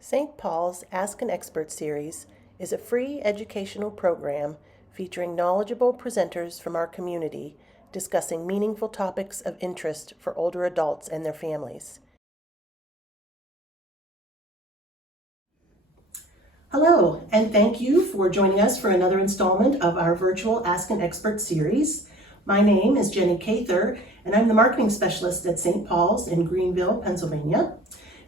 St. Paul's Ask an Expert series is a free educational program featuring knowledgeable presenters from our community discussing meaningful topics of interest for older adults and their families. Hello, and thank you for joining us for another installment of our virtual Ask an Expert series. My name is Jennie Kather, and I'm the marketing specialist at St. Paul's in Greenville, Pennsylvania.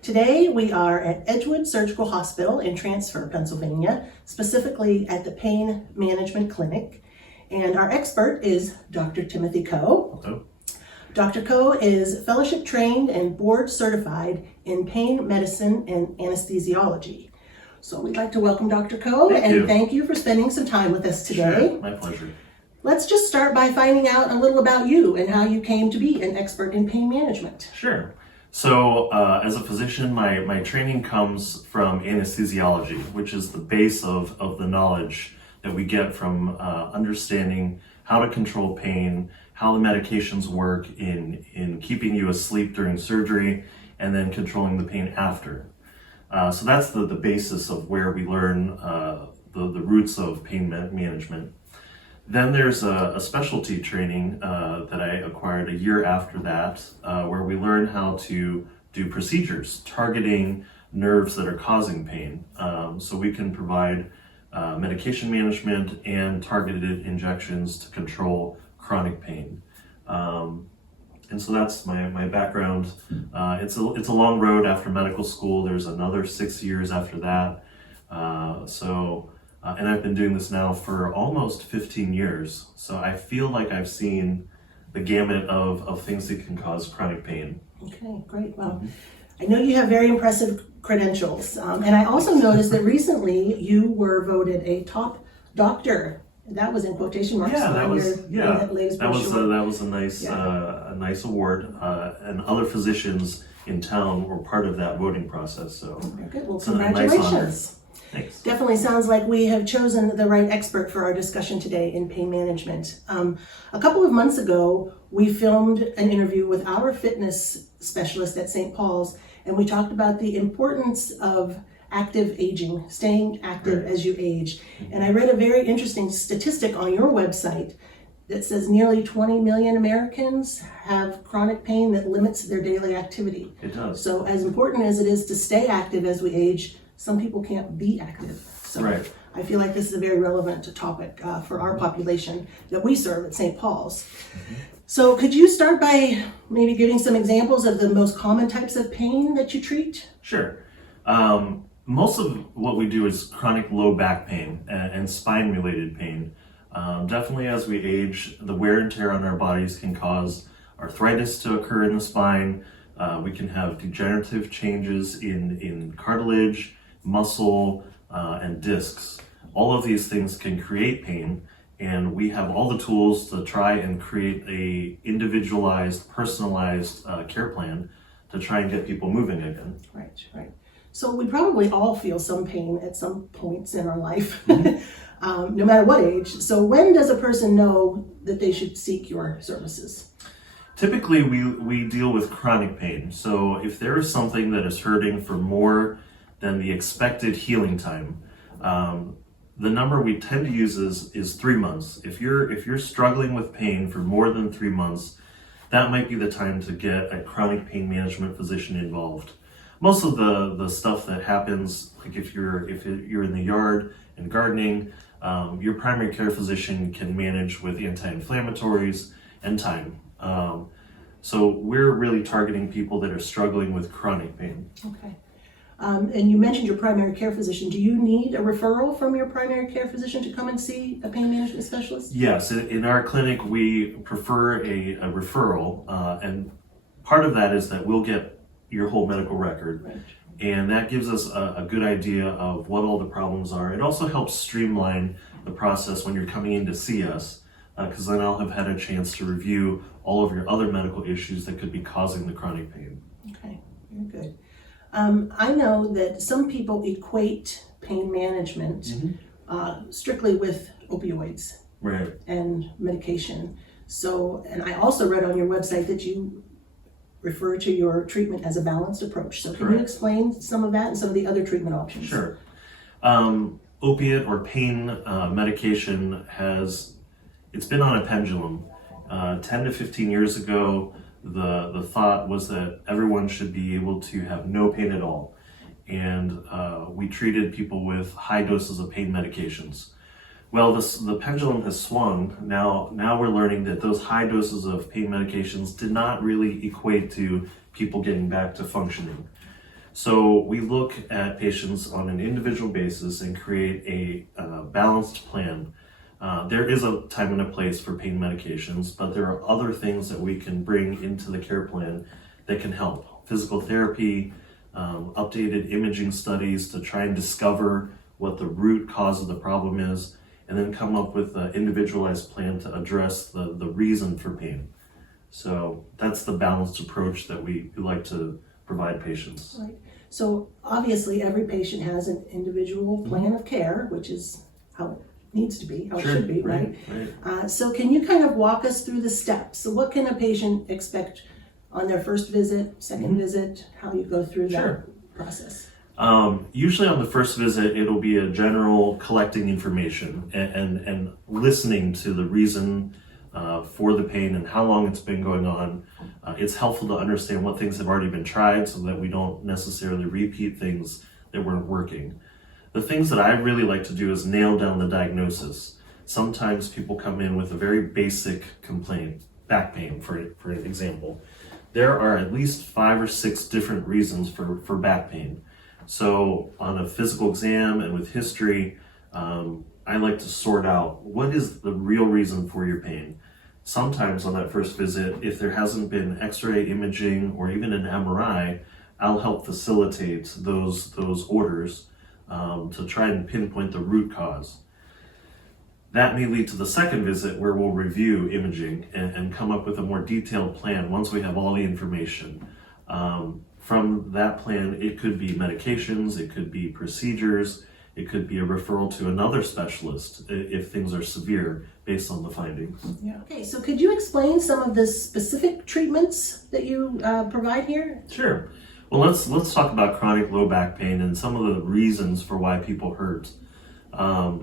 Today we are at Edgewood Surgical Hospital in Transfer, Pennsylvania, specifically at the Pain Management Clinic. And our expert is Dr. Timothy Coe. Hello. Dr. Coe is fellowship trained and board certified in pain medicine and anesthesiology. So we'd like to welcome Dr. Coe and thank you for spending some time with us today. Sure, my pleasure. Let's just start by finding out a little about you and how you came to be an expert in pain management. Sure. So as a physician, my training comes from anesthesiology, which is the base of the knowledge that we get from understanding how to control pain, how the medications work in keeping you asleep during surgery, and then controlling the pain after. So that's the basis of where we learn the roots of pain management. Then there's a specialty training that I acquired a year after that, where we learn how to do procedures targeting nerves that are causing pain. So we can provide medication management and targeted injections to control chronic pain. And so that's my background. It's a long road after medical school. There's another 6 years after that. And I've been doing this now for almost 15 years. So I feel like I've seen the gamut of things that can cause chronic pain. Okay, great. Well, I know you have very impressive credentials. And I also noticed that recently you were voted a top doctor. That was in quotation marks. Yeah, that was a nice award. And other physicians in town were part of that voting process. So very good. Well, it's congratulations. A nice honor. Thanks. Definitely sounds like we have chosen the right expert for our discussion today in pain management. A couple of months ago, we filmed an interview with our fitness specialist at St. Paul's, and we talked about the importance of active aging, staying active as you age. And I read a very interesting statistic on your website that says nearly 20 million Americans have chronic pain that limits their daily activity. It does. So as important as it is to stay active as we age, some people can't be active. So right. I feel like this is a very relevant topic for our population that we serve at St. Paul's. So could you start by maybe giving some examples of the most common types of pain that you treat? Sure. Most of what we do is chronic low back pain and spine-related pain. Definitely as we age, the wear and tear on our bodies can cause arthritis to occur in the spine. We can have degenerative changes in cartilage, muscle, and discs. All of these things can create pain, and we have all the tools to try and create a individualized, personalized care plan to try and get people moving again. Right. So we probably all feel some pain at some points in our life, no matter what age. So when does a person know that they should seek your services? Typically, we deal with chronic pain. So if there is something that is hurting for more than the expected healing time, the number we tend to use is 3 months. If you're struggling with pain for more than 3 months, that might be the time to get a chronic pain management physician involved. Most of the stuff that happens, like if you're in the yard and gardening, your primary care physician can manage with anti-inflammatories and time. So we're really targeting people that are struggling with chronic pain. Okay. And you mentioned your primary care physician. Do you need a referral from your primary care physician to come and see a pain management specialist? Yes, in our clinic we prefer a referral, and part of that is that we'll get your whole medical record. Right. And that gives us a good idea of what all the problems are. It also helps streamline the process when you're coming in to see us, because then I'll have had a chance to review all of your other medical issues that could be causing the chronic pain. Okay, very good. I know that some people equate pain management strictly with opioids and medication. So, and I also read on your website that you refer to your treatment as a balanced approach. So can you Correct. explain some of that and some of the other treatment options? Sure. Opiate or pain medication it's been on a pendulum. 10 to 15 years ago, the thought was that everyone should be able to have no pain at all. And we treated people with high doses of pain medications. Well, the pendulum has swung. Now we're learning that those high doses of pain medications did not really equate to people getting back to functioning. So we look at patients on an individual basis and create a balanced plan. There is a time and a place for pain medications, but there are other things that we can bring into the care plan that can help. Physical therapy, updated imaging studies to try and discover what the root cause of the problem is, and then come up with an individualized plan to address the reason for pain. So that's the balanced approach that we like to provide patients. Right. So obviously every patient has an individual plan of care, which is how it needs to be, how it should be, right? So can you kind of walk us through the steps? So what can a patient expect on their first visit, second visit, how you go through that process? Usually on the first visit, it'll be a general collecting information and listening to the reason for the pain and how long it's been going on. It's helpful to understand what things have already been tried so that we don't necessarily repeat things that weren't working. The things that I really like to do is nail down the diagnosis. Sometimes people come in with a very basic complaint, back pain, for an example. There are at least 5 or 6 different reasons for back pain. So on a physical exam and with history, I like to sort out what is the real reason for your pain. Sometimes on that first visit, if there hasn't been x-ray imaging or even an MRI, I'll help facilitate those orders to try and pinpoint the root cause. That may lead to the second visit where we'll review imaging and come up with a more detailed plan once we have all the information. From that plan, it could be medications, it could be procedures, it could be a referral to another specialist if things are severe based on the findings. Yeah. Okay, so could you explain some of the specific treatments that you provide here? Sure. Well, let's talk about chronic low back pain and some of the reasons for why people hurt.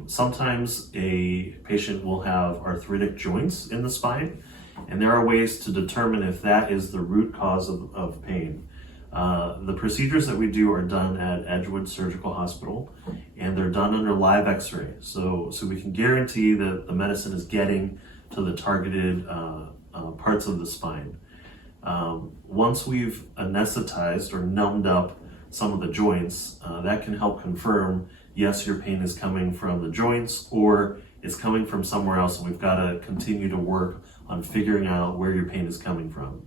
Sometimes a patient will have arthritic joints in the spine, and there are ways to determine if that is the root cause of pain. The procedures that we do are done at Edgewood Surgical Hospital, and they're done under live x-ray. So we can guarantee that the medicine is getting to the targeted parts of the spine. Once we've anesthetized or numbed up some of the joints, that can help confirm, yes, your pain is coming from the joints or it's coming from somewhere else, and we've got to continue to work on figuring out where your pain is coming from.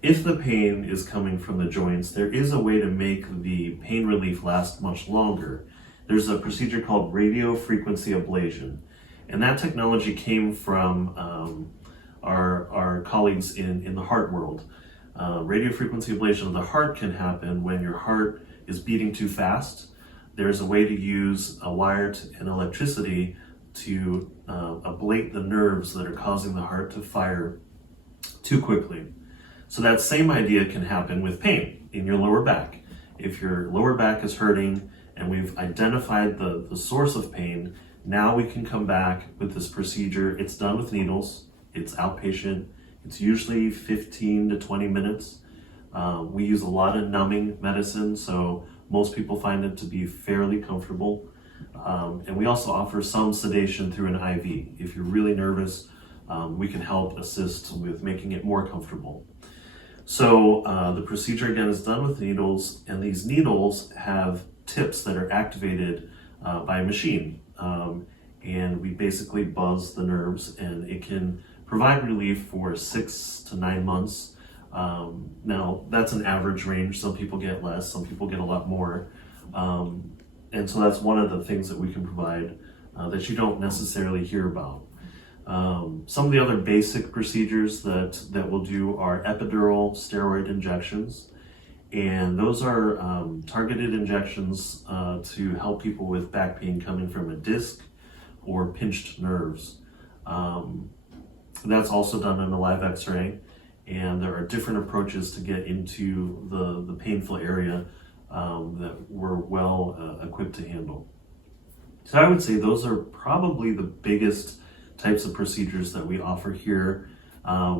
If the pain is coming from the joints, there is a way to make the pain relief last much longer. There's a procedure called radio frequency ablation, and that technology came from our colleagues in the heart world. Radio frequency ablation of the heart can happen when your heart is beating too fast. There's a way to use a wire and electricity to ablate the nerves that are causing the heart to fire too quickly. So that same idea can happen with pain in your lower back. If your lower back is hurting and we've identified the source of pain, now we can come back with this procedure. It's done with needles, it's outpatient, it's usually 15 to 20 minutes. We use a lot of numbing medicine, so most people find it to be fairly comfortable. And we also offer some sedation through an IV. If you're really nervous, we can help assist with making it more comfortable. So the procedure again is done with needles, and these needles have tips that are activated by a machine. And we basically buzz the nerves, and it can provide relief for 6 to 9 months. Now that's an average range. Some people get less, some people get a lot more. And so that's one of the things that we can provide that you don't necessarily hear about. Some of the other basic procedures that we'll do are epidural steroid injections. And those are targeted injections to help people with back pain coming from a disc or pinched nerves. That's also done in a live x-ray. and there are different approaches to get into the painful area that we're well equipped to handle. So I would say those are probably the biggest types of procedures that we offer here.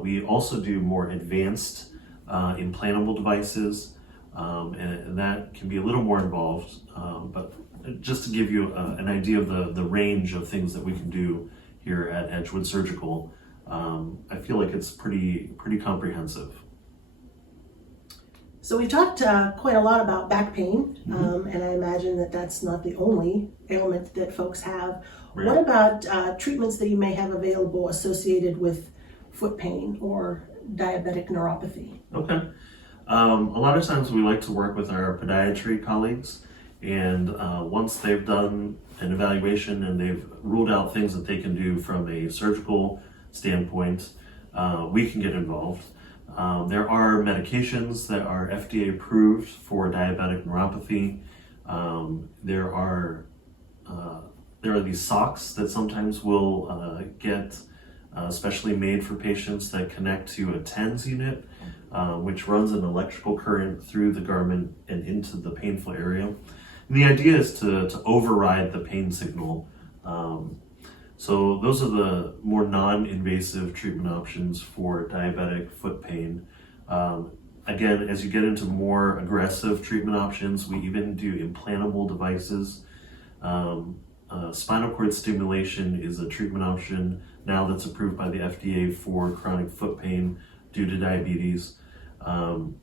We also do more advanced implantable devices, and that can be a little more involved, but just to give you an idea of the range of things that we can do here at Edgewood Surgical, I feel like it's pretty comprehensive. So we've talked quite a lot about back pain, and I imagine that that's not the only ailment that folks have. Right. What about treatments that you may have available associated with foot pain or diabetic neuropathy? Okay. A lot of times we like to work with our podiatry colleagues, and once they've done an evaluation and they've ruled out things that they can do from a surgical standpoint, we can get involved. There are medications that are FDA approved for diabetic neuropathy. There are these socks that sometimes will get specially made for patients that connect to a TENS unit, which runs an electrical current through the garment and into the painful area. And the idea is to override the pain signal. So those are the more non-invasive treatment options for diabetic foot pain. Again, as you get into more aggressive treatment options, we even do implantable devices. Spinal cord stimulation is a treatment option now that's approved by the FDA for chronic foot pain due to diabetes. And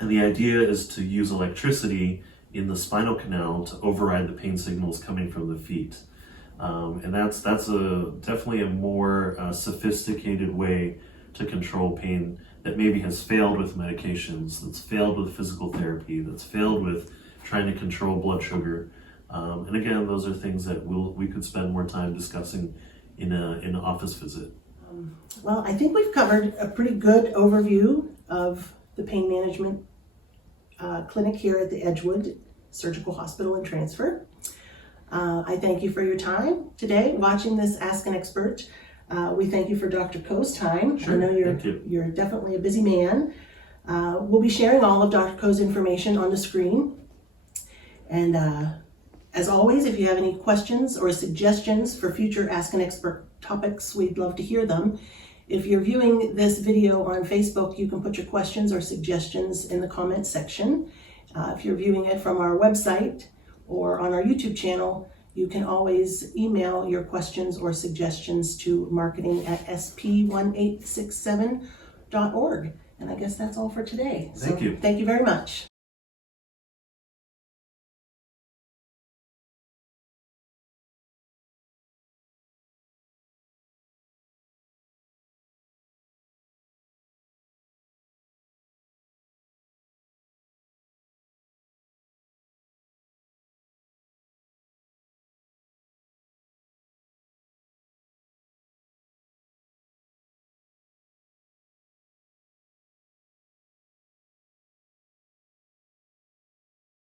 the idea is to use electricity in the spinal canal to override the pain signals coming from the feet. And that's definitely a more sophisticated way to control pain that maybe has failed with medications, that's failed with physical therapy, that's failed with trying to control blood sugar. And again, those are things that we could spend more time discussing in an office visit. Well, I think we've covered a pretty good overview of the pain management clinic here at the Edgewood Surgical Hospital and Transfer. I thank you for your time today watching this Ask an Expert. We thank you for Dr. Koh's time. Sure, I know you're definitely a busy man. We'll be sharing all of Dr. Koh's information on the screen. And as always, if you have any questions or suggestions for future Ask an Expert topics, we'd love to hear them. If you're viewing this video on Facebook, you can put your questions or suggestions in the comments section. If you're viewing it from our website or on our YouTube channel, you can always email your questions or suggestions to marketing@sp1867.org. And I guess that's all for today. Thank you. Thank you very much.